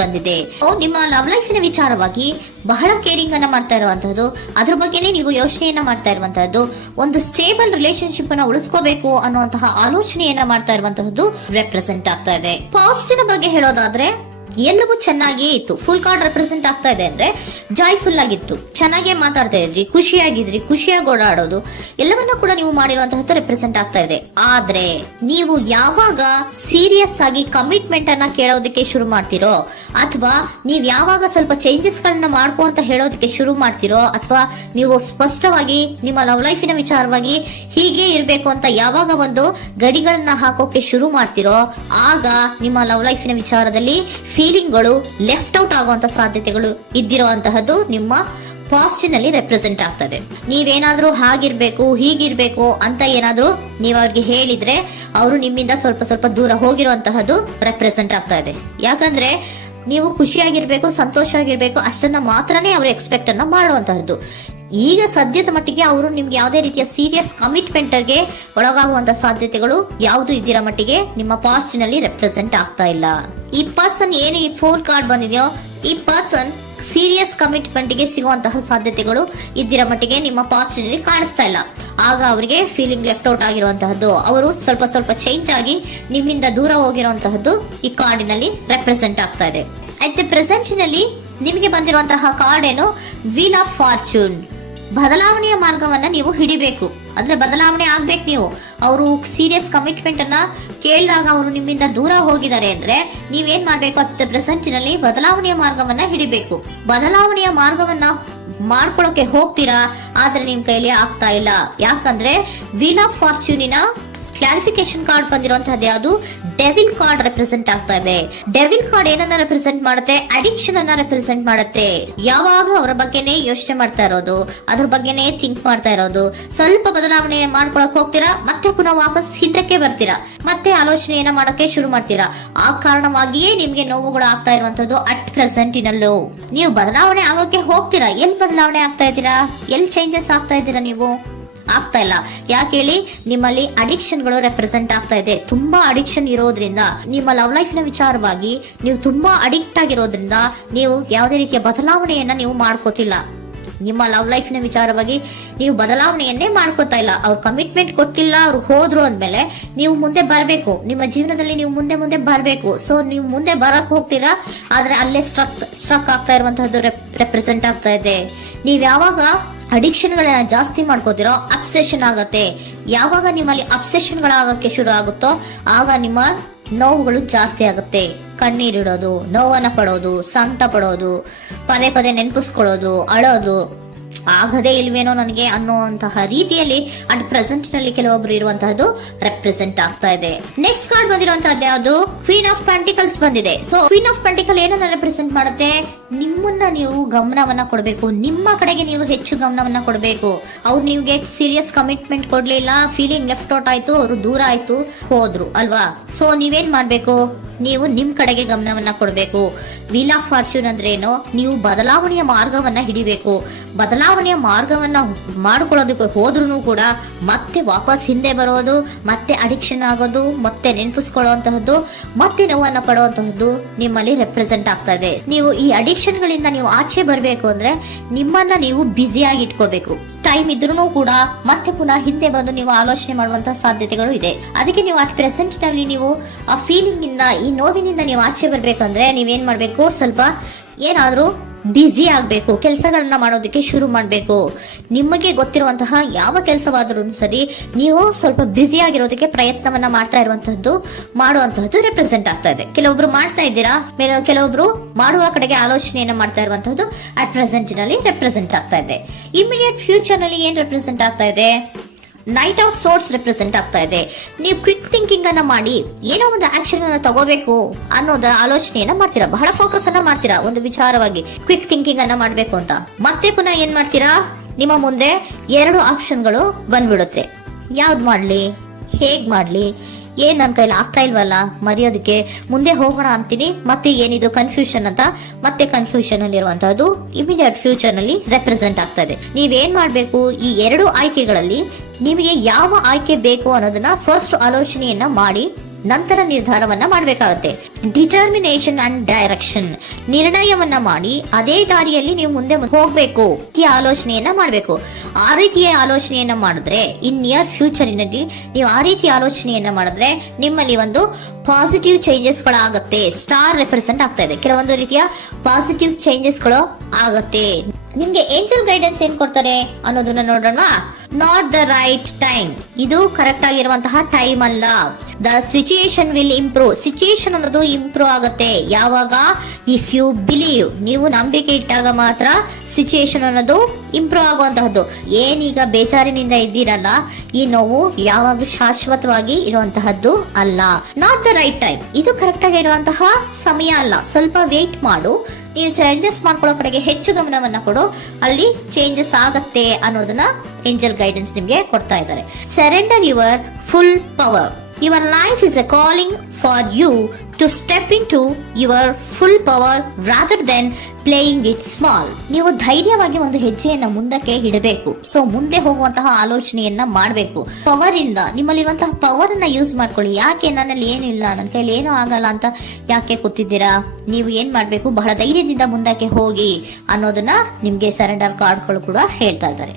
ಬಂದಿದೆ. ನಿಮ್ಮ love life ನ ವಿಚಾರವಾಗಿ ಬಹಳ ಕೇರಿಂಗ್ ಅನ್ನ ಮಾಡ್ತಾ ಇರುವಂತಹದ್ದು, ಅದ್ರ ಬಗ್ಗೆನೇ ನೀವು ಯೋಚನೆಯನ್ನ ಮಾಡ್ತಾ ಇರುವಂತಹದ್ದು, ಒಂದು ಸ್ಟೇಬಲ್ ರಿಲೇಶನ್ಶಿಪ್ ಅನ್ನ ಉಳಿಸ್ಕೋಬೇಕು ಅನ್ನುವಂತಹ ಆಲೋಚನೆಯನ್ನ ಮಾಡ್ತಾ ಇರುವಂತಹದ್ದು ರೆಪ್ರೆಸೆಂಟ್ ಆಗ್ತಾ ಇದೆ. ಪಾಸಿಟಿವ್ ಬಗ್ಗೆ ಹೇಳೋದಾದ್ರೆ ಎಲ್ಲವೂ ಚೆನ್ನಾಗಿಯೇ ಇತ್ತು. ಫುಲ್ ಕಾರ್ಡ್ ರೆಪ್ರೆಸೆಂಟ್ ಆಗ್ತಾ ಇದೆ ಅಂದ್ರೆ ಜಾಯ್ಫುಲ್ ಆಗಿತ್ತು, ಚೆನ್ನಾಗೇ ಮಾತಾಡ್ತಾ ಇದ್ರಿ, ಖುಷಿಯಾಗಿದ್ರಿ, ಖುಷಿಯಾಗಿ ಓಡಾಡೋದು ಎಲ್ಲವನ್ನ ಕೂಡ ನೀವು ಮಾಡಿರುವಂತಹದ್ದು ರೆಪ್ರೆಸೆಂಟ್ ಆಗ್ತಾ ಇದೆ. ಆದ್ರೆ ನೀವು ಯಾವಾಗ ಸೀರಿಯಸ್ ಆಗಿ ಕಮಿಟ್ಮೆಂಟ್ ಅನ್ನ ಕೇಳೋದಕ್ಕೆ ಶುರು ಮಾಡ್ತಿರೋ, ಅಥವಾ ನೀವ್ ಯಾವಾಗ ಸ್ವಲ್ಪ ಚೇಂಜಸ್ ಗಳನ್ನ ಮಾಡ್ಕೋ ಅಂತ ಹೇಳೋದಕ್ಕೆ ಶುರು ಮಾಡ್ತಿರೋ, ಅಥವಾ ನೀವು ಸ್ಪಷ್ಟವಾಗಿ ನಿಮ್ಮ ಲವ್ ಲೈಫಿನ ವಿಚಾರವಾಗಿ ಹೀಗೆ ಇರ್ಬೇಕು ಅಂತ ಯಾವಾಗ ಒಂದು ಗಡಿಗಳನ್ನ ಹಾಕೋಕೆ ಶುರು ಮಾಡ್ತಿರೋ, ಆಗ ನಿಮ್ಮ ಲವ್ ಲೈಫಿನ ವಿಚಾರದಲ್ಲಿ ಫೀಲಿಂಗ್ಗಳು ಲೆಫ್ಟ್ ಔಟ್ ಆಗುವಂತ ಸಾಧ್ಯತೆಗಳು ಇದ್ದಿರುವಂತಹದ್ದು ನಿಮ್ಮ ಪಾಸಿಟಿವ್ ನಲ್ಲಿ ರೆಪ್ರೆಸೆಂಟ್ ಆಗ್ತದೆ. ನೀವೇನಾದ್ರೂ ಹಾಗಿರ್ಬೇಕು ಹೀಗಿರ್ಬೇಕು ಅಂತ ಏನಾದ್ರೂ ನೀವು ಅವ್ರಿಗೆ ಹೇಳಿದ್ರೆ ಅವರು ನಿಮ್ಮಿಂದ ಸ್ವಲ್ಪ ಸ್ವಲ್ಪ ದೂರ ಹೋಗಿರುವಂತಹದ್ದು ರೆಪ್ರೆಸೆಂಟ್ ಆಗ್ತಾ ಇದೆ. ಯಾಕಂದ್ರೆ ನೀವು ಖುಷಿಯಾಗಿರ್ಬೇಕು, ಸಂತೋಷ ಆಗಿರ್ಬೇಕು ಅಷ್ಟನ್ನ ಮಾತ್ರನೇ ಅವರು ಎಕ್ಸ್ಪೆಕ್ಟ್ ಅನ್ನ ಮಾಡುವಂತಹದ್ದು. ಈಗ ಸದ್ಯದ ಮಟ್ಟಿಗೆ ಅವರು ನಿಮ್ಗೆ ಯಾವುದೇ ರೀತಿಯ ಸೀರಿಯಸ್ ಕಮಿಟ್ಮೆಂಟ್ ಗೆ ಒಳಗಾಗುವಂತ ಸಾಧ್ಯತೆಗಳು ಯಾವುದು ಇದ್ದಿರೋ ಮಟ್ಟಿಗೆ ನಿಮ್ಮ ಪಾಸ್ಟ್ ನಲ್ಲಿ ರೆಪ್ರೆಸೆಂಟ್ ಆಗ್ತಾ ಇಲ್ಲ. ಈ ಪರ್ಸನ್ ಏನು ಈ 4 ಕಾರ್ಡ್ ಬಂದಿದೆಯೋ, ಈ ಪರ್ಸನ್ ಸೀರಿಯಸ್ ಕಮಿಟ್ಮೆಂಟ್ ಗೆ ಸಿಗುವಂತಹ ಸಾಧ್ಯತೆಗಳು ಇದ್ದಿರೋ ಮಟ್ಟಿಗೆ ನಿಮ್ಮ ಪಾಸ್ಟ್ ನಲ್ಲಿ ಕಾಣಿಸ್ತಾ ಇಲ್ಲ. ಆಗ ಅವರಿಗೆ ಫೀಲಿಂಗ್ ಲೆಫ್ಟ್ ಔಟ್ ಆಗಿರುವಂತಹದ್ದು, ಅವರು ಸ್ವಲ್ಪ ಸ್ವಲ್ಪ ಚೇಂಜ್ ಆಗಿ ನಿಮ್ಮಿಂದ ದೂರ ಹೋಗಿರುವಂತಹದ್ದು ಈ ಕಾರ್ಡಿನಲ್ಲಿ ರೆಪ್ರೆಸೆಂಟ್ ಆಗ್ತಾ ಇದೆ. ಅಟ್ ದಿ ಪ್ರೆಸೆಂಟ್ ನಲ್ಲಿ ನಿಮಗೆ ಬಂದಿರುವಂತಹ ಕಾರ್ಡ್ ಏನು, ವೀಲ್ ಆಫ್ ಫಾರ್ಚೂನ್. ಬದಲಾವಣೆಯ ಮಾರ್ಗವನ್ನ ನೀವು ಹಿಡಿಬೇಕು, ಅಂದ್ರೆ ಬದಲಾವಣೆ ಆಗ್ಬೇಕು. ನೀವು ಅವರು ಸೀರಿಯಸ್ ಕಮಿಟ್ಮೆಂಟ್ ಅನ್ನ ಕೇಳಿದಾಗ ಅವರು ನಿಮ್ಮಿಂದ ದೂರ ಹೋಗಿದ್ದಾರೆ ಅಂದ್ರೆ ನೀವೇನ್ ಮಾಡ್ಬೇಕು, ಅಟ್ ದ ಪ್ರೆಸೆಂಟ್ ನಲ್ಲಿ ಬದಲಾವಣೆಯ ಮಾರ್ಗವನ್ನ ಹಿಡಿಬೇಕು. ಬದಲಾವಣೆಯ ಮಾರ್ಗವನ್ನ ಮಾಡ್ಕೊಳಕ್ಕೆ ಹೋಗ್ತೀರಾ, ಆದ್ರೆ ನಿಮ್ ಕೈಲಿ ಆಗ್ತಾ ಇಲ್ಲ. ಯಾಕಂದ್ರೆ ವೀಲ್ ಆಫ್ ಫಾರ್ಚೂನಿನ ಕ್ಲಾರಿಫಿಕೇಶನ್ ಕಾರ್ಡ್ ಬಂದಿರುವಂತಹದ್ದು ಯಾವುದು, ಡೆವಿಲ್ ಕಾರ್ಡ್ ರೆಪ್ರೆಸೆಂಟ್ ಆಗ್ತಾ ಇದೆ. ಡೆವಿಲ್ ಕಾರ್ಡ್ ಏನನ್ನ ರೆಪ್ರೆಸೆಂಟ್ ಮಾಡುತ್ತೆ, ಅಡಿಕ್ಷನ್ ಅನ್ನ ರೆಪ್ರೆಸೆಂಟ್ ಮಾಡುತ್ತೆ. ಯಾವಾಗ್ಲೂ ಅವರ ಬಗ್ಗೆನೇ ಯೋಚನೆ ಮಾಡ್ತಾ ಇರೋದು, ಅದ್ರ ಬಗ್ಗೆನೇ ಥಿಂಕ್ ಮಾಡ್ತಾ ಇರೋದು. ಸ್ವಲ್ಪ ಬದಲಾವಣೆ ಮಾಡ್ಕೊಳಕ್ ಹೋಗ್ತೀರಾ, ಮತ್ತೆ ಪುನಃ ವಾಪಸ್ ಹಿಂದಕ್ಕೆ ಬರ್ತೀರಾ, ಮತ್ತೆ ಆಲೋಚನೆಯನ್ನ ಮಾಡಕ್ಕೆ ಶುರು ಮಾಡ್ತೀರಾ. ಆ ಕಾರಣವಾಗಿಯೇ ನಿಮ್ಗೆ ನೋವುಗಳು ಆಗ್ತಾ ಇರುವಂತದ್ದು ಅಟ್ ಪ್ರೆಸೆಂಟ್ ನಲ್ಲೂ. ನೀವು ಬದಲಾವಣೆ ಆಗೋಕೆ ಹೋಗ್ತೀರಾ, ಎಲ್ಲಿ ಬದಲಾವಣೆ ಆಗ್ತಾ ಇದ್ದೀರಾ, ಎಲ್ಲಿ ಚೇಂಜಸ್ ಆಗ್ತಾ ಇದ್ದೀರಾ, ನೀವು ಆಗ್ತಾ ಇಲ್ಲ. ಯಾಕೆ ಹೇಳಿ, ನಿಮ್ಮಲ್ಲಿ ಅಡಿಕ್ಷನ್ ಗಳು ರೆಪ್ರೆಸೆಂಟ್ ಆಗ್ತಾ ಇದೆ. ತುಂಬಾ ಅಡಿಕ್ಷನ್ ಇರೋದ್ರಿಂದ, ನಿಮ್ಮ ಲವ್ ಲೈಫ್ ನ ವಿಚಾರವಾಗಿ ನೀವು ತುಂಬಾ ಅಡಿಕ್ಟ್ ಆಗಿರೋದ್ರಿಂದ ನೀವು ಯಾವುದೇ ರೀತಿಯ ಬದಲಾವಣೆಯನ್ನ ನೀವು ಮಾಡ್ಕೋತಿಲ್ಲ. ನಿಮ್ಮ ಲವ್ ಲೈಫ್ ನ ವಿಚಾರವಾಗಿ ನೀವು ಬದಲಾವಣೆಯನ್ನೇ ಮಾಡ್ಕೋತಾ ಇಲ್ಲ. ಅವ್ರು ಕಮಿಟ್ಮೆಂಟ್ ಕೊಟ್ಟಿಲ್ಲ, ಅವ್ರು ಹೋದ್ರು ಅಂದ್ಮೇಲೆ ನೀವು ಮುಂದೆ ಬರ್ಬೇಕು, ನಿಮ್ಮ ಜೀವನದಲ್ಲಿ ನೀವು ಮುಂದೆ ಬರ್ಬೇಕು. ಸೊ ನೀವು ಮುಂದೆ ಬರಕ್ ಹೋಗ್ತೀರಾ, ಆದ್ರೆ ಅಲ್ಲೇ ಸ್ಟ್ರಕ್ ಆಗ್ತಾ ಇರುವಂತಹದ್ದು ರೆಪ್ರೆಸೆಂಟ್ ಆಗ್ತಾ ಇದೆ. ನೀವ್ ಯಾವಾಗ ಅಡಿಕ್ಷನ್ ಗಳನ್ನ ಜಾಸ್ತಿ ಮಾಡ್ಕೋತಿರೋ ಅಬ್ಸೆಷನ್ ಆಗತ್ತೆ. ಯಾವಾಗ ನಿಮ್ಮಲ್ಲಿ ಅಬ್ಸೆಷನ್ ಗಳಾಗಕ್ಕೆ ಶುರು ಆಗುತ್ತೋ ಆಗ ನಿಮ್ಮ ನೋವುಗಳು ಜಾಸ್ತಿ ಆಗುತ್ತೆ. ಕಣ್ಣೀರಿಡೋದು, ನೋವನ್ನ ಪಡೋದು, ಸಂಕಟ ಪಡೋದು, ಪದೇ ಪದೇ ನೆನಪಿಸ್ಕೊಳ್ಳೋದು, ಅಳೋದು, ಆಗದೇ ಇಲ್ವೇನೋ ನನಗೆ ಅನ್ನುವಂತಹ ರೀತಿಯಲ್ಲಿ ಅಟ್ ಪ್ರೆಸೆಂಟ್ ನಲ್ಲಿ ಕೆಲವೊಬ್ರು ಇರುವಂತಹದ್ದು ರೆಪ್ರೆಸೆಂಟ್ ಆಗ್ತಾ ಇದೆ. ನೆಕ್ಸ್ಟ್ ಕಾರ್ಡ್ ಬಂದಿರುವಂತಹದ್ದು ಯಾವುದು, ಕ್ವೀನ್ ಆಫ್ ಪೆಂಟಿಕಲ್ಸ್ ಬಂದಿದೆ. ಸೊ ಕ್ವೀನ್ ಆಫ್ ಪೆಂಟಿಕಲ್ ಏನನ್ನ ರೆಪ್ರೆಸೆಂಟ್ ಮಾಡುತ್ತೆ, ನಿಮ್ಮನ್ನ ನೀವು ಗಮನವನ್ನ ಕೊಡಬೇಕು, ನಿಮ್ಮ ಕಡೆಗೆ ನೀವು ಹೆಚ್ಚು ಗಮನವನ್ನ ಕೊಡಬೇಕು. ಅವ್ರು ನಿಮ್ಗೆ ಸೀರಿಯಸ್ ಕಮಿಟ್ಮೆಂಟ್ ಕೊಡ್ಲಿಲ್ಲ, ಫೀಲಿಂಗ್ ಲೆಫ್ಟ್ ಔಟ್ ಆಯ್ತು, ಅವರು ದೂರ ಆಯ್ತು, ಹೋದ್ರು ಅಲ್ವಾ. ಸೊ ನೀವೇನ್ ಮಾಡ್ಬೇಕು, ನೀವು ನಿಮ್ ಕಡೆಗೆ ಗಮನವನ್ನ ಕೊಡಬೇಕು. ವೀಲ್ ಆಫ್ ಫಾರ್ಚೂನ್ ಅಂದ್ರೆ ಏನು, ನೀವು ಬದಲಾವಣೆಯ ಮಾರ್ಗವನ್ನ ಹಿಡಿಬೇಕು. ಬದಲಾವಣೆಯ ಮಾರ್ಗವನ್ನ ಮಾಡ್ಕೊಳ್ಳೋದಕ್ಕೆ ಹೋದ್ರೂ ಕೂಡ ಮತ್ತೆ ವಾಪಸ್ ಹಿಂದೆ ಬರೋದು, ಮತ್ತೆ ಅಡಿಕ್ಷನ್ ಆಗೋದು, ಮತ್ತೆ ನೆನಪಿಸ್ಕೊಳ್ಳುವಂತಹದ್ದು, ಮತ್ತೆ ನೋವನ್ನ ಪಡುವಂತಹದ್ದು ನಿಮ್ಮಲ್ಲಿ ರೆಪ್ರೆಸೆಂಟ್ ಆಗ್ತಾ ಇದೆ. ನೀವು ಈ ಅಡಿಕ್ಷನ್ ಗಳಿಂದ ನೀವು ಆಚೆ ಬರಬೇಕು ಅಂದ್ರೆ ನಿಮ್ಮನ್ನ ನೀವು ಬ್ಯುಸಿಯಾಗಿ ಇಟ್ಕೋಬೇಕು. ಟೈಮ್ ಇದ್ರೂ ಕೂಡ ಮತ್ತೆ ಪುನಃ ಹಿಂದೆ ಬಂದು ನೀವು ಆಲೋಚನೆ ಮಾಡುವಂತಹ ಸಾಧ್ಯತೆಗಳು ಇದೆ. ಅದಕ್ಕೆ ನೀವು ಅಟ್ ಪ್ರೆಸೆಂಟ್ ನಲ್ಲಿ ನೀವು ಆ ಫೀಲಿಂಗ್ ಇಂದ, ಈ ನೋವಿನಿಂದ ನೀವು ಆಚೆ ಬರ್ಬೇಕಂದ್ರೆ ನೀವೇನ್ ಮಾಡ್ಬೇಕು, ಸ್ವಲ್ಪ ಏನಾದ್ರೂ ಬ್ಯುಸಿ ಆಗ್ಬೇಕು, ಕೆಲಸಗಳನ್ನ ಮಾಡೋದಕ್ಕೆ ಶುರು ಮಾಡ್ಬೇಕು. ನಿಮಗೆ ಗೊತ್ತಿರುವಂತಹ ಯಾವ ಕೆಲಸವಾದ್ರೂ ಸರಿ, ನೀವು ಸ್ವಲ್ಪ ಬ್ಯುಸಿ ಆಗಿರೋದಕ್ಕೆ ಪ್ರಯತ್ನವನ್ನ ಮಾಡ್ತಾ ಇರುವಂತಹದ್ದು, ಮಾಡುವಂತಹದ್ದು ರೆಪ್ರೆಸೆಂಟ್ ಆಗ್ತಾ ಇದೆ. ಕೆಲವೊಬ್ರು ಮಾಡ್ತಾ ಇದ್ದೀರಾ, ಕೆಲವೊಬ್ರು ಮಾಡುವ ಕಡೆಗೆ ಆಲೋಚನೆಯನ್ನ ಮಾಡ್ತಾ ಇರುವಂತಹದ್ದು ಅಟ್ ಪ್ರೆಸೆಂಟ್ ನಲ್ಲಿ ರೆಪ್ರೆಸೆಂಟ್ ಆಗ್ತಾ ಇದೆ. ಇಮಿಡಿಯೇಟ್ ಫ್ಯೂಚರ್ ನಲ್ಲಿ ಏನ್ ರೆಪ್ರೆಸೆಂಟ್ ಆಗ್ತಾ ಇದೆ, ನೈಟ್ ಆಫ್ ಸೋರ್ಟ್ಸ್ ರೆಪ್ರೆಸೆಂಟ್ ಆಗ್ತಾ ಇದೆ. ನೀವು ಕ್ವಿಕ್ ಥಿಂಕಿಂಗ್ ಅನ್ನ ಮಾಡಿ ಏನೋ ಒಂದು ಆಕ್ಷನ್ ಅನ್ನ ತಗೋಬೇಕು ಅನ್ನೋದ ಆಲೋಚನೆಯನ್ನ ಮಾಡ್ತೀರಾ, ಬಹಳ ಫೋಕಸ್ ಅನ್ನ ಮಾಡ್ತೀರಾ ಒಂದು ವಿಚಾರವಾಗಿ, ಕ್ವಿಕ್ ಥಿಂಕಿಂಗ್ ಅನ್ನ ಮಾಡ್ಬೇಕು ಅಂತ. ಮತ್ತೆ ಪುನಃ ಏನ್ ಮಾಡ್ತೀರಾ, ನಿಮ್ಮ ಮುಂದೆ 2 ಆಪ್ಷನ್ಗಳು ಬಂದ್ಬಿಡುತ್ತೆ. ಯಾವ್ದು ಮಾಡ್ಲಿ, ಹೇಗ್ ಮಾಡ್ಲಿ, ಏನ್ ನನ್ನ ಕೈಲಿ ಆಗ್ತಾ ಇಲ್ವಲ್ಲ ಮರೆಯೋದಕ್ಕೆ, ಮುಂದೆ ಹೋಗೋಣ ಅಂತೀನಿ, ಮತ್ತೆ ಏನಿದು ಕನ್ಫ್ಯೂಷನ್ ಅಂತ ಮತ್ತೆ ಕನ್ಫ್ಯೂಷನ್ ಅಲ್ಲಿ ಇರುವಂತಹದ್ದು ಇಮಿಡಿಯೇಟ್ ಫ್ಯೂಚರ್ ನಲ್ಲಿ ರೆಪ್ರೆಸೆಂಟ್ ಆಗ್ತಾ ಇದೆ. ನೀವೇನ್ ಮಾಡ್ಬೇಕು, ಈ 2 ಆಯ್ಕೆಗಳಲ್ಲಿ ನಿಮಗೆ ಯಾವ ಆಯ್ಕೆ ಬೇಕು ಅನ್ನೋದನ್ನ ಫಸ್ಟ್ ಆಲೋಚನೆಯನ್ನ ಮಾಡಿ ನಂತರ ನಿರ್ಧಾರವನ್ನ ಮಾಡಬೇಕಾಗುತ್ತೆ. ಡಿಟರ್ಮಿನೇಷನ್ ಅಂಡ್ ಡೈರೆಕ್ಷನ್, ನಿರ್ಣಯವನ್ನ ಮಾಡಿ ಅದೇ ದಾರಿಯಲ್ಲಿ ನೀವು ಮುಂದೆ ಹೋಗ್ಬೇಕು ಈ ಆಲೋಚನೆಯನ್ನ ಮಾಡಬೇಕು. ಆ ರೀತಿಯ ಆಲೋಚನೆಯನ್ನ ಮಾಡಿದ್ರೆ ಇನ್ ನಿಯರ್ ಫ್ಯೂಚರಿನಲ್ಲಿ ನೀವು ಆ ರೀತಿ ಆಲೋಚನೆಯನ್ನ ಮಾಡಿದ್ರೆ ನಿಮ್ಮಲ್ಲಿ ಒಂದು ಪಾಸಿಟಿವ್ ಚೇಂಜಸ್ ಗಳಾಗತ್ತೆ. ಸ್ಟಾರ್ ರೆಪ್ರೆಸೆಂಟ್ ಆಗ್ತಾ ಇದೆ, ಕೆಲವೊಂದು ರೀತಿಯ ಪಾಸಿಟಿವ್ ಚೇಂಜಸ್ ಗಳು ಆಗತ್ತೆ. ನಿಮ್ಗೆ ಏಂಜಲ್ ಗೈಡೆನ್ಸ್ ಏನ್ ಕೊಡ್ತಾರೆ ಅನ್ನೋದನ್ನ ನೋಡೋಣ. ನಾಟ್ ದ ರೈಟ್ ಟೈಮ್, ಇದು ಕರೆಕ್ಟ್ ಆಗಿರುವಂತಹ ಟೈಮ್ ಅಲ್ಲ. The situation will improve, situation ಅನ್ನೋದು ಇಂಪ್ರೂವ್ ಆಗುತ್ತೆ ಯಾವಾಗ, ಇಫ್ ಯು ಬಿಲೀವ್, ನೀವು ನಂಬಿಕೆ ಇಟ್ಟಾಗ ಮಾತ್ರ ಸಿಚುಯೇಷನ್ ಅನ್ನೋದು ಇಂಪ್ರೂವ್ ಆಗುವಂತಹದ್ದು. ಏನೀಗ ಬೇಜಾರಿನಿಂದ ಇದ್ದೀರಲ್ಲ, ಈ ನೋವು ಯಾವಾಗಲೂ ಶಾಶ್ವತವಾಗಿ ಇರುವಂತಹದ್ದು ಅಲ್ಲ. ನಾಟ್ ದ ರೈಟ್ ಟೈಮ್, ಇದು ಕರೆಕ್ಟ್ ಆಗಿರುವಂತಹ ಸಮಯ ಅಲ್ಲ, ಸ್ವಲ್ಪ ವೇಟ್ ಮಾಡು, ನೀವು ಚೇಂಜಸ್ ಮಾಡ್ಕೊಳ್ಳೋ ಕಡೆಗೆ ಹೆಚ್ಚು ಗಮನವನ್ನ ಕೊಡು, ಅಲ್ಲಿ ಚೇಂಜಸ್ ಆಗತ್ತೆ ಅನ್ನೋದನ್ನ ಏಂಜಲ್ ಗೈಡೆನ್ಸ್ ನಿಮ್ಗೆ ಕೊಡ್ತಾ ಇದ್ದಾರೆ. Surrender your full power, your life is a calling for you to step into your full power rather than playing it small. ನೀವು ಧೈರ್ಯವಾಗಿ ಒಂದು ಹೆಜ್ಜೆಯನ್ನ ಮುಂದಕ್ಕೆ ಇಡಬೇಕು. ಸೊ ಮುಂದೆ ಹೋಗುವಂತಹ ಆಲೋಚನೆಯನ್ನ ಮಾಡಬೇಕು. ಪವರ್ ಇಂದ, ನಿಮ್ಮಲ್ಲಿರುವಂತಹ ಪವರ್ ಅನ್ನ ಯೂಸ್ ಮಾಡ್ಕೊಳ್ಳಿ. ಯಾಕೆ ನನ್ನಲ್ಲಿ ಏನಿಲ್ಲ, ನನ್ನ ಕೈಲಿ ಏನೂ ಆಗಲ್ಲ ಅಂತ ಯಾಕೆ ಕೂತಿದ್ದೀರಾ? ನೀವು ಏನ್ ಮಾಡ್ಬೇಕು, ಬಹಳ ಧೈರ್ಯದಿಂದ ಮುಂದಕ್ಕೆ ಹೋಗಿ ಅನ್ನೋದನ್ನ ನಿಮ್ಗೆ ಸರೆಂಡರ್ ಕಾರ್ಡ್ಗಳು ಕೂಡ ಹೇಳ್ತಾ ಇದ್ದಾರೆ.